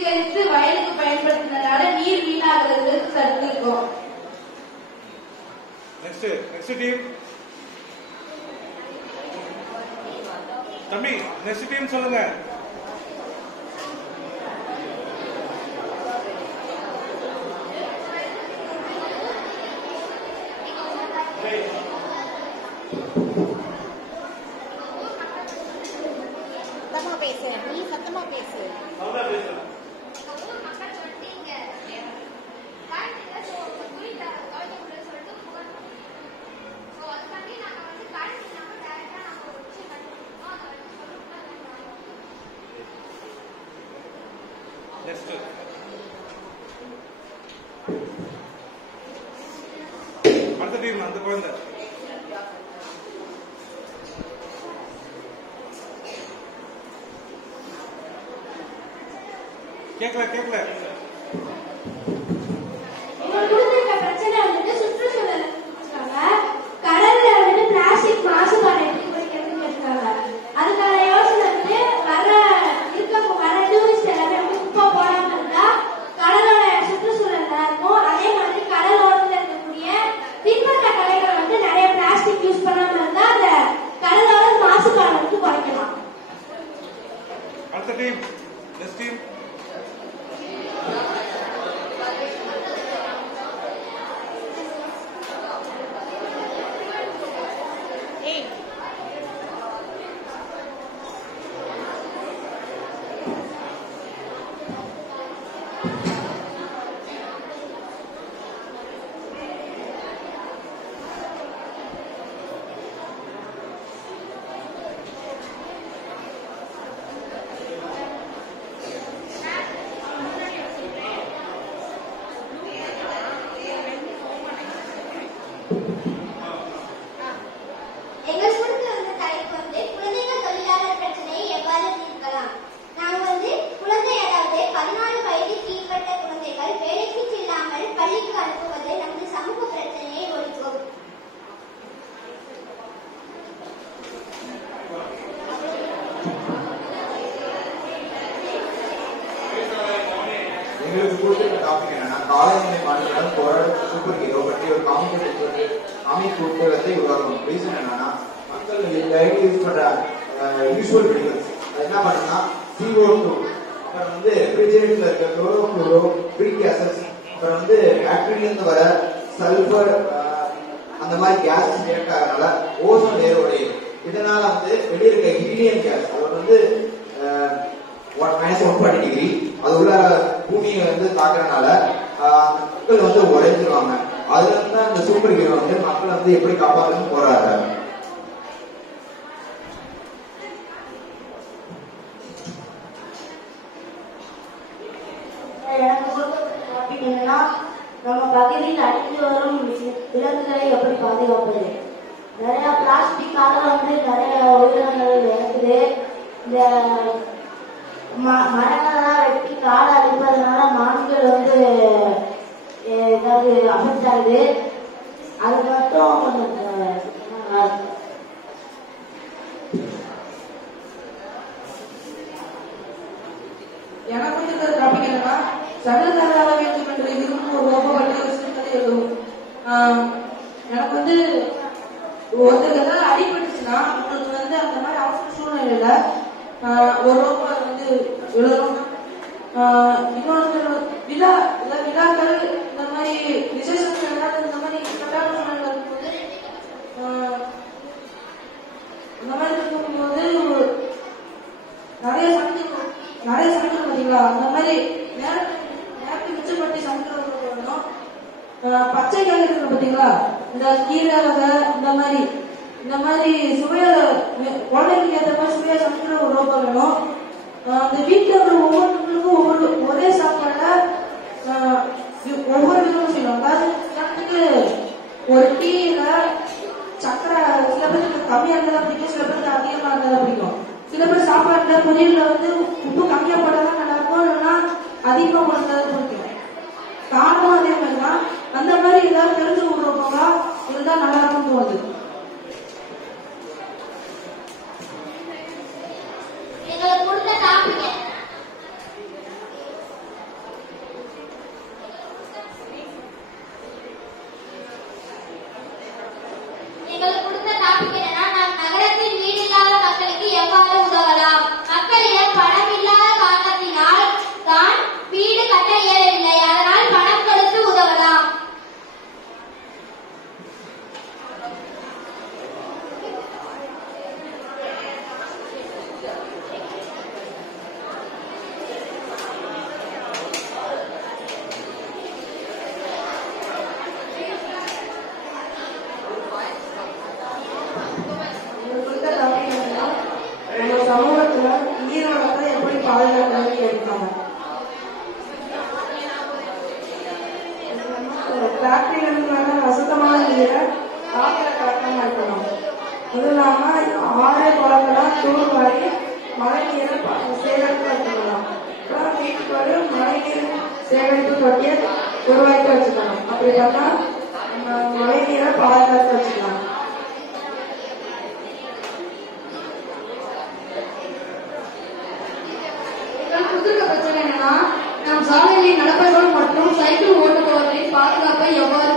சுத்திகரித்து வயலுக்கு பயன்படுத்தினதால நீர் வீணாகிறது தடுத்திருக்கோம். நெக்ஸ்ட் டீம் தம்பி, நெக்ஸ்ட் டீம் சொல்லுங்க. சத்தமா பேசு, நீ சத்தமா பேசு. அடுத்த டீம் அந்த குழந்தை கேட்கல. பிரச்சனை வந்துட்டு சுற்றுச்சூழல் கடல்ல வந்துட்டு பிளாஸ்டிக் மாசுபாடு இருக்காங்க. அதுக்கான யோசனை வந்து வர டூரிஸ்ட் எல்லாமே குப்பை போடாம இருந்தா கடலோட சுற்றுச்சூழல் நல்லா இருக்கும். அதே மாதிரி கடலோரத்துல இருக்கக்கூடிய தின்பண்ட கடைகள் வந்து நிறைய பிளாஸ்டிக் யூஸ் பண்ணாம இருந்தா அந்த கடலோட மாசுபாடு வந்து குறைக்கலாம். அடுத்த டீம் நெக்ஸ்ட் டீம் எங்கள் ஸ்கூலுக்கு வந்து தலைப்பு வந்து குழந்தைகள் தொழிலாளர் பிரச்சனையை எவ்வாறு தீர்க்கலாம். நாங்கள் வந்து குழந்தை, அதாவது 14 வயது கீழ்பட்ட குழந்தைகள் வேலைக்கு செல்லாமல் பள்ளிக்கு அனுப்புவது நமது சமூக பிரச்சனையை ஒழிக்கும். எங்களுக்கு கொடுத்துருக்க டாபிக் என்னன்னா காலநிலை மாற்றத்துடன் போராடும் சூப்பர் ஹீரோ பற்றி ஒரு காமிக் புத்தகத்தை உருவாக்கணும். ரீசன் என்னன்னா மக்கள் லைட் யூஸ் பண்ற யூஸ்வல் வெடிகல்ஸ் அது என்ன பண்ணுன்னா CO2, அப்புறம் வந்து ரெஃப்ரிஜரேட்டர்ல இருக்க குளோரோஃப்ளோரோ ஃப்ரீ கேசஸ், அப்புறம் வந்து ஃபேக்டரியில இருந்து வர சல்பர் அந்த மாதிரி கேஸ் ரியாக்ட் ஆகிறதுனால ஓசோன் லேயர் உடையுது. இதனால வந்து வெளியே இருக்க ஹீலியம் கேஸ் அது வந்து -140 டிகிரி அது உள்ள பூமியை வந்து தாக்குறதுனால மக்கள் வந்து உடைஞ்சிருவாங்க. அதுல இருந்து அந்த சூப்பர் ஹீரோ வந்து மக்களை வந்து எப்படி காப்பாற்றணும்னு போறாரு. என்னன்னா நம்ம பகுதியில் அழிந்து வரும் விலங்குகளை எப்படி பாதுகாப்பது. நிறைய பிளாஸ்டிக்கால வந்து நிறைய உயிரினங்கள் இறக்குது. இந்த மரங்கள்லாம் வெட்டி காடை அழிப்பதனால மான்கள் வந்து ஏதாவது அஃபெக்ட் ஆகுது. அது மட்டும் கொஞ்சம் எனக்கு வந்து இந்த டாபிக் என்னன்னா சகலதராக வேண்டும் என்ற விரும்பும் ஒரு ரோபோவற்ற விஷயத்தை எழுதும். எனக்கு வந்து ஒருத்தர் ஏதாவது அடிபட்டுச்சுன்னா உங்களுக்கு வந்து அந்த மாதிரி அவசர சூழ்நிலையில ஒரு ரோபோ வந்து எழுதும். இன்னொரு விழாக்கள் இந்த மாதிரி விசேஷங்கள் ஏதாவது இந்த மாதிரி கட்டாள சூழ்நிலை இருக்கும்போது இந்த மாதிரி இருக்கும்போது நிறைய சமைக்கணும் பாத்தீங்களா. அந்த மாதிரி நேரத்தை மிச்சப்படுத்தி சமைக்கிறவங்க வேணும். பச்சை காய் இருக்கு பாத்தீங்களா, இந்த கீரை வகை இந்த மாதிரி சுவையா குழந்தைங்களுக்கு ஏற்ற மாதிரி சுவையா சமைக்கிற ஒரு ரோபோ வேணும். அந்த வீட்டுல இருக்கிற ஒவ்வொருத்தவங்களுக்கும் ஒரே சாப்பாட ஒவ்வொரு விதமும் செய்யணும். அதாவது உதாரணத்துக்கு ஒரு டீல சக்கரை சில பேருக்கு கம்மியா இருந்தா பிடிக்கும், சில பேருக்கு அதிகமா இருந்தா பிடிக்கும். சில பேர் சாப்பாட்டுல பொரியல்ல வந்து உப்பு கம்மியா போட்டதான் நல்லா இருக்கும், இல்லைன்னா அதிகமா போட்டதான் பிடிக்கும். காரணம் அதே மாதிரிதான். அந்த மாதிரி ஏதாவது தெரிஞ்சு விடுறவங்களா இருந்தா நல்லா இருக்கும்னு தோணுது. எங்களுக்கு கொடுத்த டாபிக் தூர்வாரி மழை நீரை சேகரித்து வச்சுக்கலாம். அப்புறம் வீட்டுக்கு ஒரு மழை நீர் சேகரிப்பு தொட்டியை உருவாக்கி வச்சுக்கணும். அப்படி பார்த்தா நம்ம மழை நீரை பாதுகாத்து வச்சுக்கலாம். பிரச்சனை என்னன்னா, நாம் சாலைகளில் நடப்பவர்கள் மற்றும் சைக்கிள் ஓட்டுபவர்களின் பாதுகாப்பை எவ்வாறு